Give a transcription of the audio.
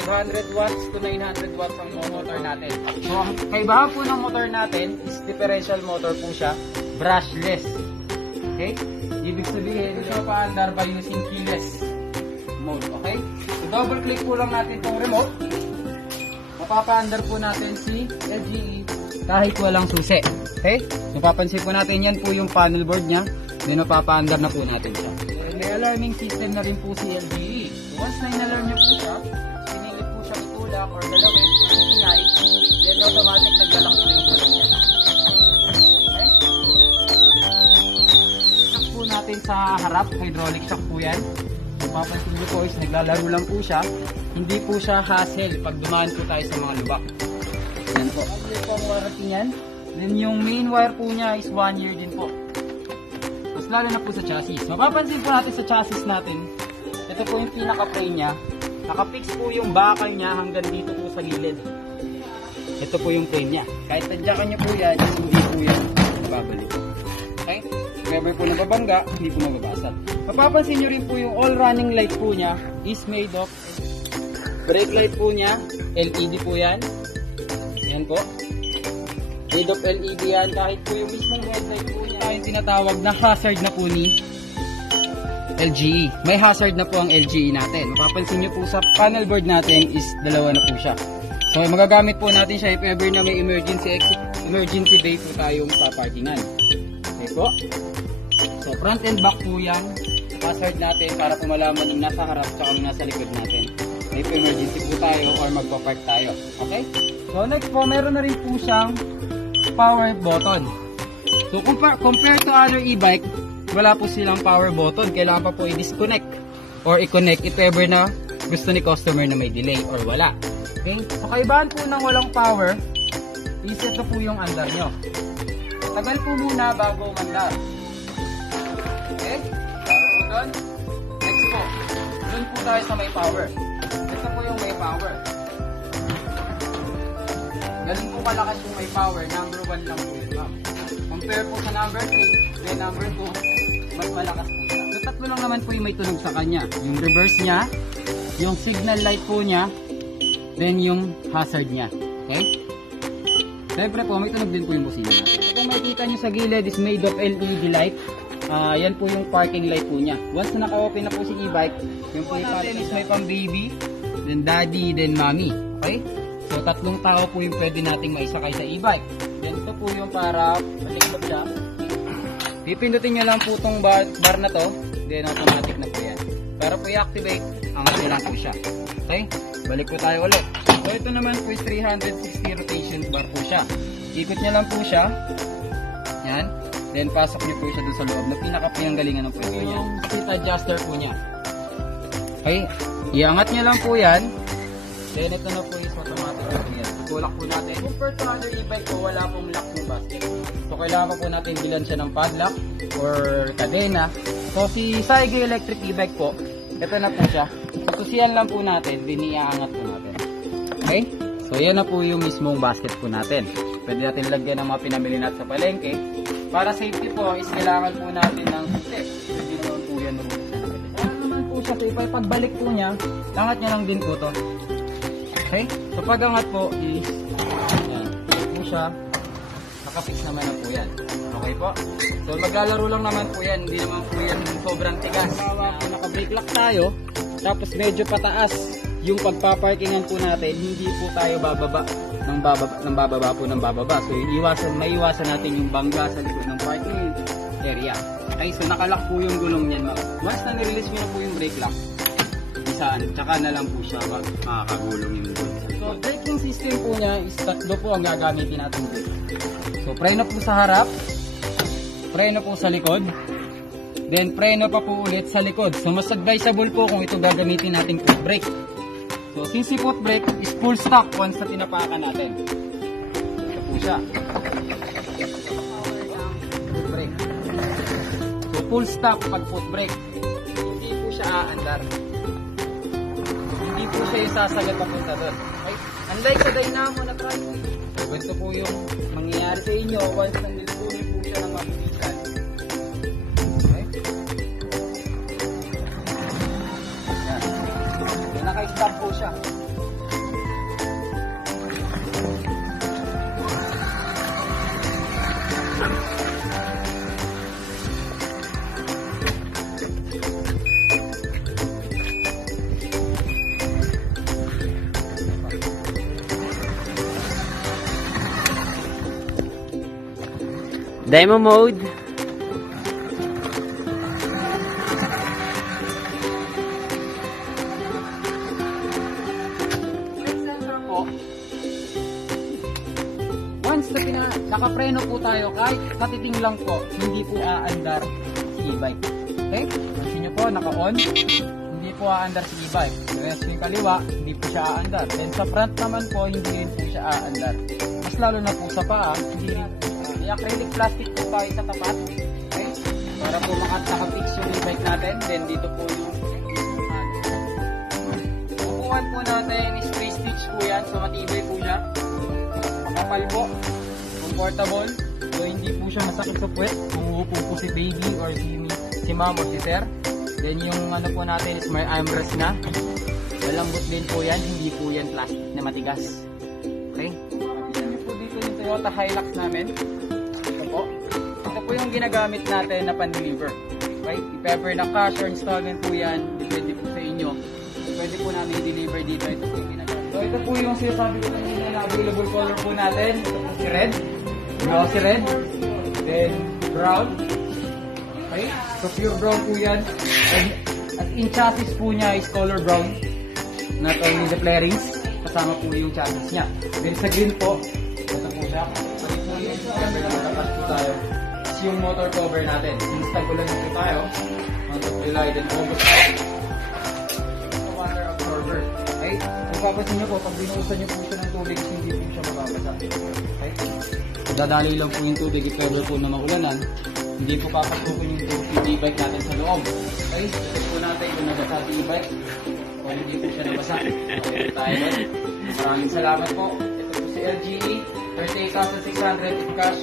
500 watts to 900 watts ang motor natin. So, ang kaibahan po ng motor natin is differential motor po siya, brushless. Okay? Ibig sabihin, ito pa-andar by using keyless mode. Okay? So, double click po lang natin itong remote. Mapapa-andar po natin si LGE kahit walang susi. Okay? Napapansin po natin yan po yung panel board niya. Then mapapa-andar na po natin siya. May alarming system na rin po si LGE. So, once na in-alarm niyo po siya, pinili po siya itulak or galawin, ingay, then automatic naglalak po yung tulak niya. Okay? Shock po natin sa harap, hydraulic shock po yan. Mapapansin niyo po is naglalaro lang po siya. Hindi po siya hassle pag dumaan po tayo sa mga lubak. Yan po. Ano po ang warranty niyan? Then yung main wire po niya is 1 year din po. Mas lalo na po sa chassis. Mapapansin po natin sa chassis natin, ito po yung pinaka-frame niya. Nakapix po yung bakal niya hanggang dito po sa gilid. Ito po yung frame niya. Kahit tadyakan niyo po yan, hindi po yan babalik. Okay? Whenever po nababangga, hindi po mababasag. Mapapansin nyo rin po yung all running light po niya is made of brake light po niya. LED po yan. Yan po. Made of LED yan. Kahit po yung mismong headlight po niya yung tinatawag na hazard na po ni LGE. May hazard na po ang LGE natin. Mapapansin nyo po sa panel board natin is dalawa na po siya. So magagamit po natin siya if ever na may emergency exit, emergency bay po tayong paparkingan. Okay po. So front and back po yan. Hazard natin para po malaman yung nasa harap at nasa likod natin. May emergency po tayo or magpapark tayo. Okay? So next po, meron na rin po siyang power button. So compared to other e-bike, wala po silang power button. Kailangan pa po i-disconnect or i-connect if ever na gusto ni customer na may delay or wala. Okay? So kaibahan po ng walang power, is ito po yung andar nyo. Tagal po muna bago umandar. Okay? Doon. Next po. Doon po tayo sa may power. Ito po yung may power. Galing po kalakas yung may power. Number 1 lang po yun, ma'am. Compare po sa number 3, then number 2, mas malakas po siya. So, tatlo lang naman po yung may tunog sa kanya. Yung reverse niya, yung signal light po niya, then yung hazard niya. Okay? Siyempre po, may tunog din po yung busina. Kung makikita nyo sa gilid is made of LED light. Yan po yung parking light po niya. Once na naka-open na po si e-bike, yung po natin is may pang baby, then daddy, then mommy. Okay? So, tatlong tao po yung pwede nating maisakay sa e-bike. Then, ito po yung para patikbab siya. Pipindutin nyo lang po itong bar na to, then automatic na po yan. Para po i-activate, angat lang po siya. Okay? Balik po tayo ulit. So, ito naman po is 360 rotation bar po siya. Ikot nyo lang po siya. Yan. Then, pasok nyo po siya doon sa loob na pinaka-pinanggalingan ng pwesto niya. Yung seat adjuster po niya. Okay? Iangat nyo lang po yan. Then, ito na po is automatic na po yan. Tulak po natin. Kung per to other e-bike po, wala pong lock ng basket. So, kailangan po natin bilan siya ng padlock or kadena. So, si Saige Electric e-bike po, ito na po siya. Susiyan lang po natin, biniaangat po natin. Okay? So, yan na po yung mismong basket po natin. Pwede natin lagyan ng mga pinamili natin sa palengke. Para safety po, is kailangan po natin ng susi. Pwede naman po yan. Kaya naman po siya, so pagbalik po niya, angat niya lang din po to. Okay? So, pag-angat po is, yan. Po siya, nakafix naman na po yan. Okay po? So, maglalaro lang naman po yan. Hindi naman po yan sobrang tigas. Naka-brake lock tayo, tapos medyo pataas yung pagpaparkingan po natin, hindi po tayo bababa ng bababa. So, may iwasan natin yung bangga sa likod ng parking area. Okay, so nakalock po yung gulong niyan. Once na nirelease nyo na po yung brake lock, isaan, tsaka na lang po siya makakagulong yung gulong. So, braking system po niya is tatlo po ang gagamitin natin dito. So, preno po sa harap, preno po sa likod, then preno pa po ulit sa likod. So, mas advisable po kung ito gagamitin natin foot brake. So, since si foot brake is full stop once na tinapakan natin. Ito po siya. Foot brake. So, full stop pag foot brake. Hindi po siya aandar. Hindi po siya yung sasagat papunta doon. Okay? Unlike sa dynamo na tricycle, so, ganito po yung mangyayari sa inyo once nang nilpunin po siya ng mabibisan. Okay? Yan. Naka-stop po siya. Demo mode. Brake sensor po. Once na nakapreno po tayo, kahit katiting lang po, hindi po aandar si e-bike. Okay? Pansin nyo po, naka-on. Hindi po aandar si e-bike. Rest yung kaliwa, hindi po siya aandar. Then sa front naman po, hindi rin po siya aandar. Mas lalo na po sa paa, hindi rin po. May acrylic plastic po tayo sa tapat. Okay? Para po nakafix yung e-bike natin. Then dito po yung upuan po natin is 3 stitch po yan. So matibay po siya. Makapal po. Comfortable. So hindi po siya masakit sa puwet. Kung uupo po si baby or si mom or si sir. Then yung ano po natin is may armrest na. Malambot din po yan. Hindi po yan plastic na matigas. Okay? Makikita niyo po dito yung Toyota Hilux namin. Ito po. Ito po yung ginagamit natin na pan-deliver. Okay? I-pepper na cash or installment po yan. Depende po sa inyo. Pwede po namin i-deliver dito. Ito po yung ginagamit. So ito po yung sinasabi ko kanina na available color po natin. Ito po si red. Glossy red. Then brown. Okay? So pure brown po yan. And at in chassis po niya is color brown. Not only the flarings. Kasama po yung chassis niya. Then sa green po. Ito po siya. Pwede po yung cover na matapas po tayo. Is yung motor cover natin. Install ko lang po tayo. Multiply then focus. Water absorber. Okay? Kung papasin nyo po, pag binuusan nyo po siya ng tubig, hindi po siya mababasa. Okay? Dadali lang po yung tubig if ever po na maulanan. Hindi po papasukin yung e-bike natin sa loob. Okay? Check po natin kung nabasa si e-bike. O hindi po siya nabasa. Okay, tayo doon. Maraming salamat po. Ito po si LGE. 38,600 in cash.